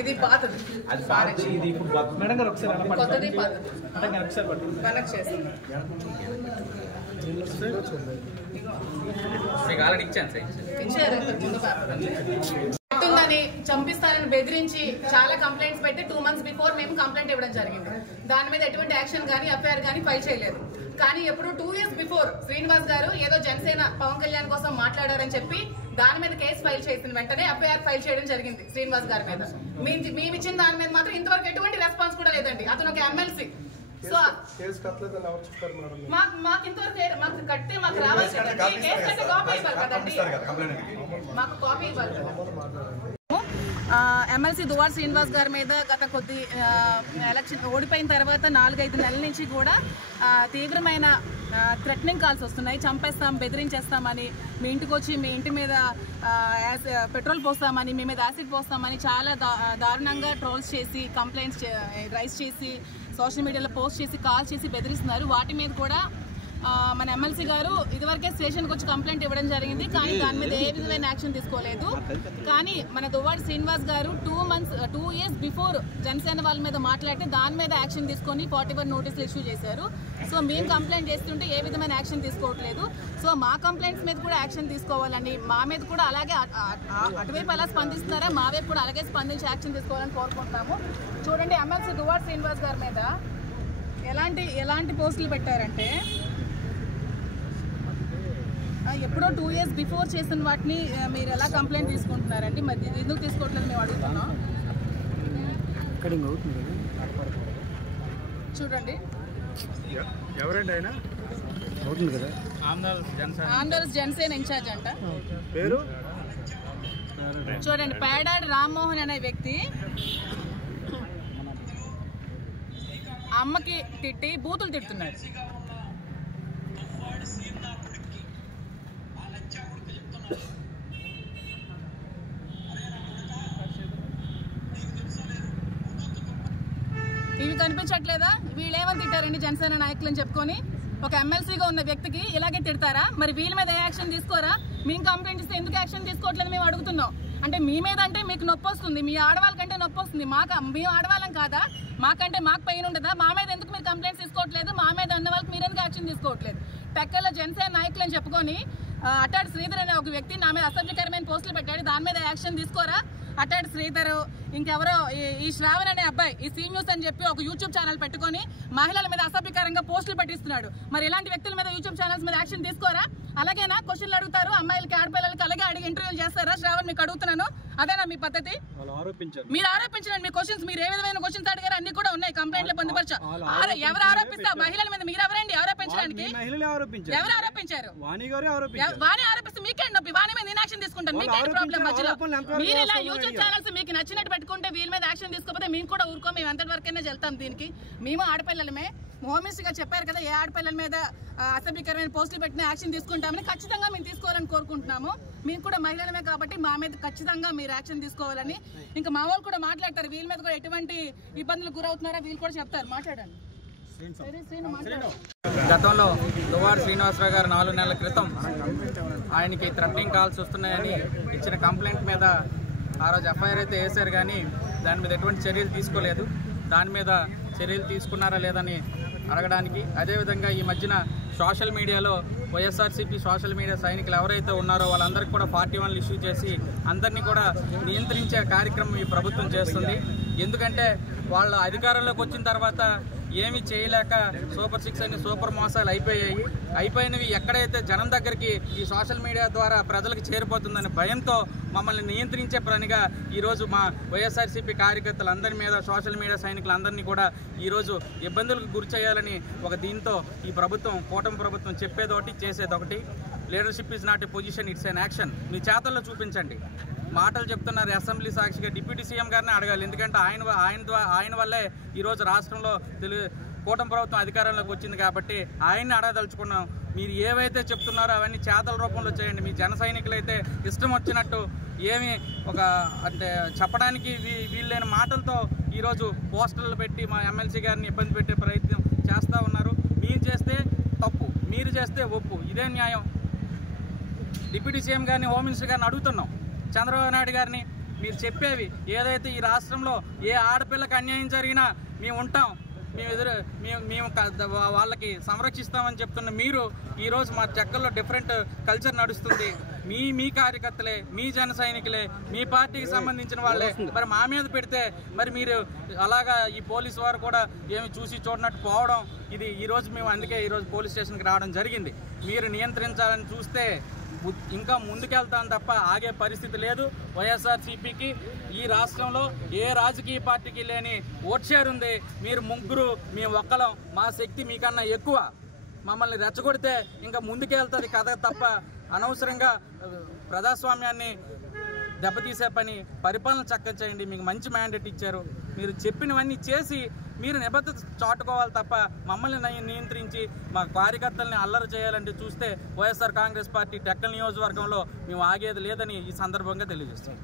ఇది పాతది, అది పాతది. ఇది ఇప్పుడు మేడం గారు ఒకసారి కొత్తది పాతది కనెక్ట్ చేస్తాను. ఉందని చంపిస్తారని బెదిరించి చాలా కంప్లైంట్స్ పెట్టి 2 months బిఫోర్ మేము కంప్లైంట్ ఇవ్వడం జరిగింది. దాని మీద ఎటువంటి యాక్షన్ కానీ ఎఫ్ఐఆర్ కానీ ఫైల్ చేయలేదు. కానీ ఎప్పుడు 2 years బిఫోర్ శ్రీనివాస్ గారు ఏదో జనసేన పవన్ కళ్యాణ్ కోసం మాట్లాడారని చెప్పి దాని మీద కేసు ఫైల్ చేసిన వెంటనే ఎఫ్ఐఆర్ ఫైల్ చేయడం జరిగింది శ్రీనివాస్ గారి మీద. మేము ఇచ్చిన దాని మీద మాత్రం ఇంతవరకు ఎటువంటి రెస్పాన్స్ కూడా లేదండి. అతను ఒక ఎమ్మెల్సీ. సో మాకు ఇంతవరకు మాకు కట్టి మాకు రావాలి కాపీ ఇవ్వాలి కదండి, మాకు కాపీ ఇవ్వాలి కదా. ఎమ్మెల్సీ దువ్వాడ శ్రీనివాస్ గారి మీద గత కొద్ది ఎలక్షన్ ఓడిపోయిన తర్వాత 4-5 నెలల నుంచి కూడా తీవ్రమైన థ్రెటనింగ్ కాల్స్ వస్తున్నాయి. చంపేస్తాం, బెదిరించేస్తామని, మీ ఇంటికి వచ్చి మీ ఇంటి మీద పెట్రోల్ పోస్తామని, మీ మీద యాసిడ్ పోస్తామని చాలా దారుణంగా ట్రోల్స్ చేసి కంప్లైంట్స్ రైజ్ చేసి సోషల్ మీడియాలో పోస్ట్ చేసి కాల్ చేసి బెదిరిస్తున్నారు. వాటి మీద కూడా మన ఎమ్మెల్సీ గారు ఇదివరకే స్టేషన్కి వచ్చి కంప్లైంట్ ఇవ్వడం జరిగింది. కానీ దాని మీద ఏ విధమైన యాక్షన్ తీసుకోలేదు. కానీ మన దువ్వాడ శ్రీనివాస్ గారు 2 years బిఫోర్ జనసేన వాళ్ళ మీద మాట్లాడితే దాని మీద యాక్షన్ తీసుకొని 41 నోటీసులు ఇష్యూ చేశారు. సో మేము కంప్లైంట్ చేస్తుంటే ఏ విధమైన యాక్షన్ తీసుకోవట్లేదు. సో మా కంప్లైంట్స్ మీద కూడా యాక్షన్ తీసుకోవాలని, మా మీద కూడా అలాగే అటువైపు ఎలా స్పందిస్తున్నారా మా వైపు కూడా అలాగే స్పందించి యాక్షన్ తీసుకోవాలని కోరుకుంటున్నాము. చూడండి, ఎమ్మెల్సీ దువ్వాడ శ్రీనివాస్ గారి మీద ఎలాంటి పోస్టులు పెట్టారంటే ఎప్పుడో 2 years బిఫోర్ చేసిన వాటిని మీరు ఎలా కంప్లైంట్ తీసుకుంటున్నారండి? మరి ఎందుకు తీసుకోవట్లేదు మేము అడుగుతున్నాం. చూడండి, ఆంధ్రప్రదేశ్ జనసేన ఇన్ఛార్జ్ అంట పేరు. చూడండి, పేడాడి రామ్మోహన్ అనే వ్యక్తి అమ్మకి తిట్టి బూతులు తిడుతున్నాడు. ఇవి కనిపించట్లేదా? వీళ్ళేమని తిట్టారండి జనసేన నాయకులని చెప్పుకొని? ఒక ఎమ్మెల్సీగా ఉన్న వ్యక్తికి ఇలాగే తిడతారా? మరి వీళ్ళ మీద ఏ యాక్షన్ తీసుకోరా? మేము కంప్లైంట్ ఇస్తే ఎందుకు యాక్షన్ తీసుకోవట్లేదు మేము అడుగుతున్నాం. అంటే మీ మీద అంటే మీకు నొప్పి వస్తుంది, మీ ఆడవాళ్ళకంటే నొప్పి వస్తుంది. మేము ఆడవాళ్ళం కాదా? మాకంటే మాకు పెయిన్ ఉండదా? మా మీద ఎందుకు మీరు కంప్లైంట్స్ తీసుకోవట్లేదు? మా మీద అన్న వాళ్ళకి మీరు ఎందుకు యాక్షన్ తీసుకోవట్లేదు? టెక్కల్లో జనసేన నాయకులు అని చెప్పుకొని అట్టాడు శ్రీధర్ అనే ఒక వ్యక్తి నా మీద అసభ్యకరమైన పోస్టులు పెట్టాడు. దాని మీద యాక్షన్ తీసుకోరా? అట్టాడు శ్రీధర్, ఇంకెవరో ఈ శ్రావణ్ అనే అబ్బాయి ఈ సీ న్యూస్ అని చెప్పి ఒక యూట్యూబ్ ఛానల్ పెట్టుకొని మహిళల మీద అసభ్యకరంగా పోస్టులు పెట్టిస్తున్నాడు. మరి ఇలాంటి వ్యక్తుల మీద యూట్యూబ్ ఛానల్స్ మీద యాక్షన్ తీసుకోరా? అలాగేనా క్వశ్చన్లు అడుగుతారు అమ్మాయిలకి, ఆడపిల్లలకి అలాగే అడిగి ఇంటర్వ్యూలు చేస్తారా? శ్రావణ్, మీకు అడుగుతున్నాను, అదేనా మీ పద్ధతి? మీరు ఆరోపించండి. మీ క్వశ్చన్స్, మీరు ఏ విధమైన క్వశ్చన్స్ అడిగారు అన్ని కూడా ఉన్నాయి కంప్లైంట్ లో పొందుపరచా. ఎవరు ఆరోపిస్తారు? మహిళల మీద మీరు ఎవరండి ఆరోపించడానికి? ఎవరు ఆరోపించారు? వాణి ఆరోపిస్తే మీకేంటి నొప్పి? వాణి మీద నేను యాక్షన్ తీసుకుంటాను, మీకేంటి ప్రాబ్లం? మధ్యలో మీరు ఇలా యూట్యూబ్ ఛానల్స్ మీకు నచ్చినట్టు పెట్టుకుంటే వీళ్ళ మీద యాక్షన్ తీసుకోకపోతే మేము కూడా ఊరుకో, మేము ఎంతటి వరకైనా వెళ్తాం. దీనికి మేము ఆడపిల్లలమే. హోమ్ మినిస్టర్ గారు చెప్పారు కదా, ఏ ఆడపిల్లల మీద అసభ్యకరమైన పోస్టులు పెట్టిన యాక్షన్ తీసుకుంటామని. ఖచ్చితంగా మేము తీసుకోవాలని కోరుకుంటున్నాము. మేము కూడా మహిళలమే కాబట్టి మా మీద ఖచ్చితంగా మీరు యాక్షన్ తీసుకోవాలని. ఇంకా మా వాళ్ళు కూడా మాట్లాడతారు, వీళ్ళ మీద కూడా ఎటువంటి ఇబ్బందులు గురవుతున్నారో వీళ్ళు కూడా చెప్తారు. మాట్లాడండి. గతంలో దువ్వాడ శ్రీనివాసరావు గారు 4 నెలల క్రితం ఆయనకి థ్రెటనింగ్ కాల్స్ వస్తున్నాయని ఇచ్చిన కంప్లైంట్ మీద ఆ రోజు ఎఫ్ఐఆర్ అయితే వేశారు. కానీ దాని మీద ఎటువంటి చర్యలు తీసుకోలేదు. దాని మీద చర్యలు తీసుకున్నారా లేదని అడగడానికి, అదేవిధంగా ఈ మధ్యన సోషల్ మీడియాలో వైఎస్ఆర్సీపీ సోషల్ మీడియా సైనికులు ఎవరైతే ఉన్నారో వాళ్ళందరికీ కూడా 41 ఇష్యూ చేసి అందరినీ కూడా నియంత్రించే కార్యక్రమం ఈ ప్రభుత్వం చేస్తుంది. ఎందుకంటే వాళ్ళ అధికారంలోకి వచ్చిన తర్వాత ఏమీ చేయలేక సూపర్ 6 అని సూపర్ మోసాలు అయిపోయినవి ఎక్కడైతే జనం దగ్గరికి ఈ సోషల్ మీడియా ద్వారా ప్రజలకు చేరిపోతుందనే భయంతో మమ్మల్ని నియంత్రించే పనిగా ఈరోజు మా వైఎస్ఆర్సీపీ కార్యకర్తలందరి మీద సోషల్ మీడియా సైనికులందరినీ కూడా ఈరోజు ఇబ్బందులకు గురి చేయాలని ఒక దీంతో ఈ ప్రభుత్వం, కూటమి ప్రభుత్వం చెప్పేదొకటి చేసేదొకటి. Leadership is not a position, it's an action. మీ చేతల్లో చూపించండి. మాటలు చెప్తున్నారు, అసెంబ్లీ సాక్షిగా డిప్యూటీ సీఎం గారిని అడగాలి. ఎందుకంటే ఆయన వల్లే ఈరోజు రాష్ట్రంలో కూటమి ప్రభుత్వం అధికారంలోకి వచ్చింది కాబట్టి ఆయన్ని అడగదలుచుకున్నాం. మీరు ఏవైతే చెప్తున్నారో అవన్నీ చేతల రూపంలో చేయండి. మీ జన సైనికులైతే ఇష్టం వచ్చినట్టు ఏమి అంటే చెప్పడానికి వీళ్ళైన మాటలతో ఈరోజు పోస్టర్లు పెట్టి మా ఎమ్మెల్సీ గారిని ఇబ్బంది పెట్టే ప్రయత్నం చేస్తూ ఉన్నారు. మీరు చేస్తే తప్పు, మీరు చేస్తే ఒప్పు, ఇదే న్యాయం. డిప్యూటీ సీఎం గారిని, హోమ్ మినిస్టర్ గారిని అడుగుతున్నాం, చంద్రబాబు నాయుడు గారిని, మీరు చెప్పేవి ఏదైతే ఈ రాష్ట్రంలో ఏ ఆడపిల్లకి అన్యాయం జరిగినా మేము ఉంటాం, మేము వాళ్ళకి సంరక్షిస్తామని చెప్తున్న మీరు ఈరోజు మా చెక్కల్లో డిఫరెంట్ కల్చర్ నడుస్తుంది. మీ కార్యకర్తలే, మీ జన సైనికులే, మీ పార్టీకి సంబంధించిన వాళ్ళే మరి మా మీద పెడితే మరి మీరు అలాగా ఈ పోలీసు వారు కూడా ఏమి చూసి చూడనట్టు పోవడం, ఇది ఈరోజు మేము అందుకే ఈరోజు పోలీస్ స్టేషన్కి రావడం జరిగింది. మీరు నియంత్రించాలని చూస్తే ఇంకా ముందుకెళ్తాం తప్ప ఆగే పరిస్థితి లేదు. వైఎస్ఆర్సీపీకి ఈ రాష్ట్రంలో ఏ రాజకీయ పార్టీకి లేని ఓట్ షేర్ ఉంది. మీరు ముగ్గురు, మీ ఒక్కలం, మా శక్తి మీకన్నా ఎక్కువ. మమ్మల్ని రెచ్చగొడితే ఇంకా ముందుకెళ్తుంది కథ తప్ప అనవసరంగా ప్రజాస్వామ్యాన్ని దెబ్బతీసే పని, పరిపాలన చక్కగా చేయండి. మీకు మంచి మ్యాండేట్ ఇచ్చారు, మీరు చెప్పినవన్నీ చేసి మీరు నిబద్ధత చాటుకోవాలి తప్ప మమ్మల్ని నియంత్రించి మా కార్యకర్తల్ని అల్లరి చేయాలంటే చూస్తే వైఎస్ఆర్ కాంగ్రెస్ పార్టీ టెక్కల్ నియోజకవర్గంలో మేము ఆగేది లేదని ఈ సందర్భంగా తెలియజేస్తాం.